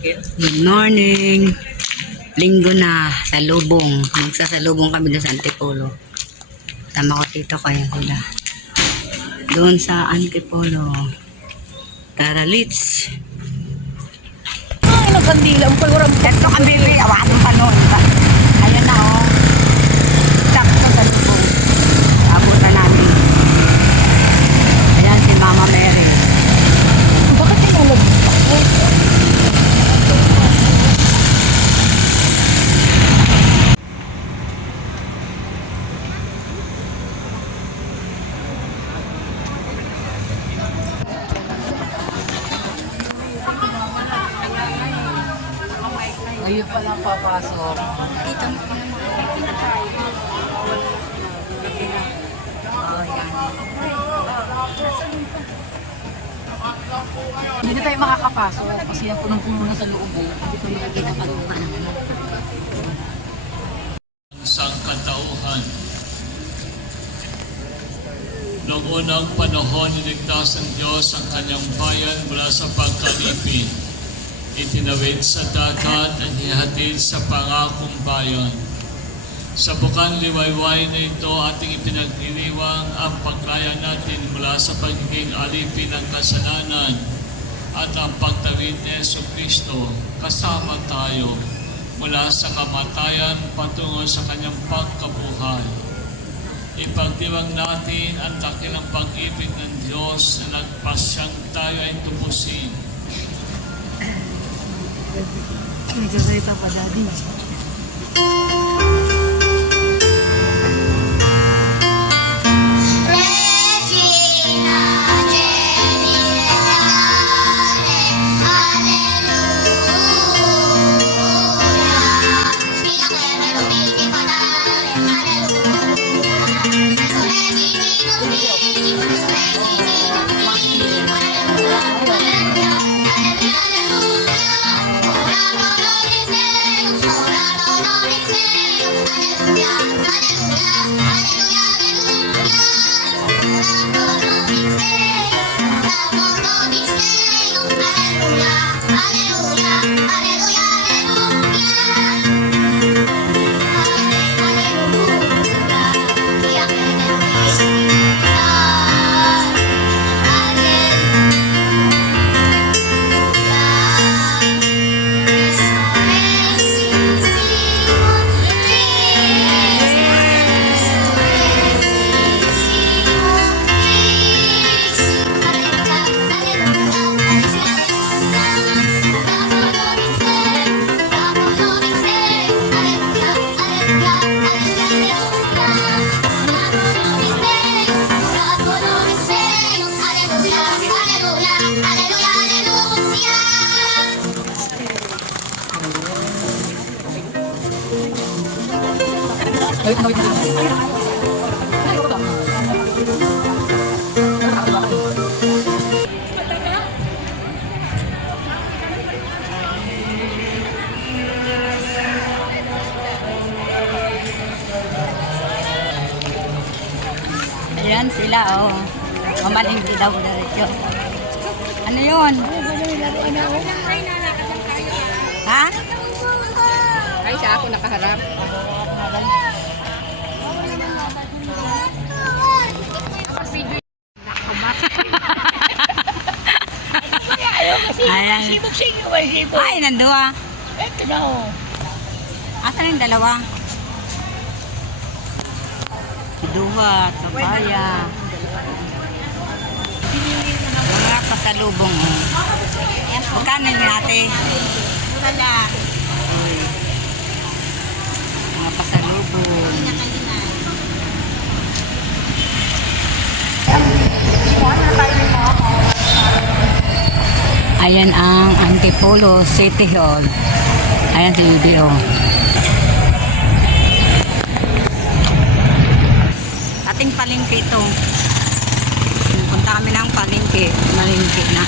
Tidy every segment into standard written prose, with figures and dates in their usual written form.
Good morning. Linggo na, salubong. Magsasalubong kami doon sa Antipolo. Tama ko dito kaya sila. Doon sa Antipolo. Tara, let's. Ilang kandila ang pagurang Ito kambili, awan ng panon. Ayan na oh. Stop sa salubong. Abutan namin. Ayan si Mama Mary. bakit nilalabas ako? Ngayon pa lang papasok. Dito mo pa naman. Dito tayo. Oh, yan. Hindi tayo makakapasok kasi yung punong-puno na sa loob. Hindi ko makikita pag mukha ng ano. Sangkatauhan. Noong unang panahon, niligtas ng Diyos ang kanyang bayan mula sa pagkalipin. Itinawid sa dagat at ihatid sa pangakong bayan. Sa bukang liwayway na ito, ating ipinagdiriwang ang pagkaya natin mula sa pagiging alipin ng kasalanan at ang pagtawid ni Jesucristo kasama tayo mula sa kamatayan patungo sa kanyang pagkabuhay. Ipagdiwang natin ang dakilang pag-ibig ng Diyos na nagpasyang tayo ay tubusin. Nagsasalita pa, Daddy. Ayan sila, oh. Mamalingki daw diretso. Ano yun? Ha? Ay, siya ako nakaharap. Ayan. Ay, nandua. Ito na o. Asan yung dalawa? Duha, kapaya. Mga pasalubong. Oh. Magkano yun ate? Wala. Uy. Mga pasalubong. Ayan ang Antipolo City Hall. Ayan si UBO. Ating palengke ito. Punta kami ng palengke. Malengke na.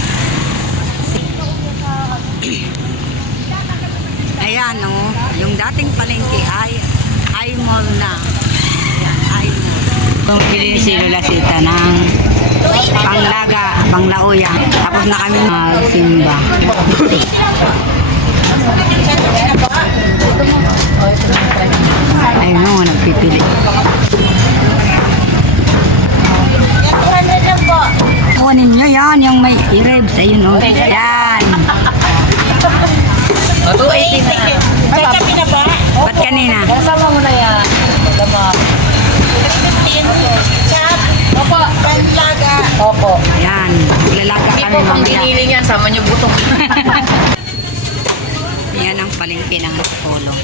Ayan o. Oh, yung dating palengke ay mall na. Ayan, ay mall. Bumili si Lola Sita ng panglaga, panglauya. Tapos na kami magsimba. Ayun o, nagpipili. Kunin nyo yan, yung may ribs. Ayun o, yan. 280 na. May kape na ba? Ba't kanina? Kasama mo na yan. Kasama. Chap. Opo. Panlaga. Opo. Yan, lalaga Hindi kami po pang mamaya. giniling yan. Sama niyo buto. Yan ang palengke ng Antipolo.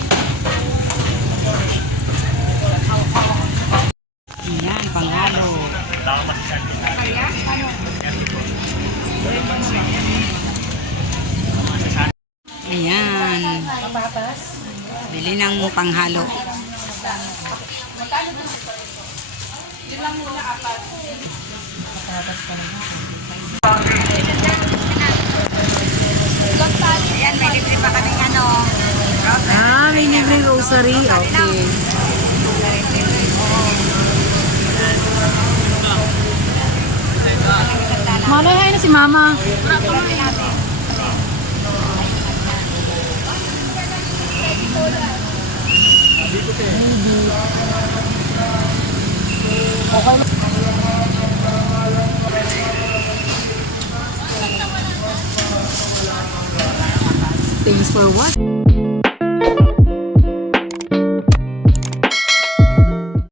Yan, panghalo. Ayan. Bili ng panghalo. Ayan, may libre pa kaming ano. May libreng rosary. Okay. Malahay na si Mama. Thanks for what?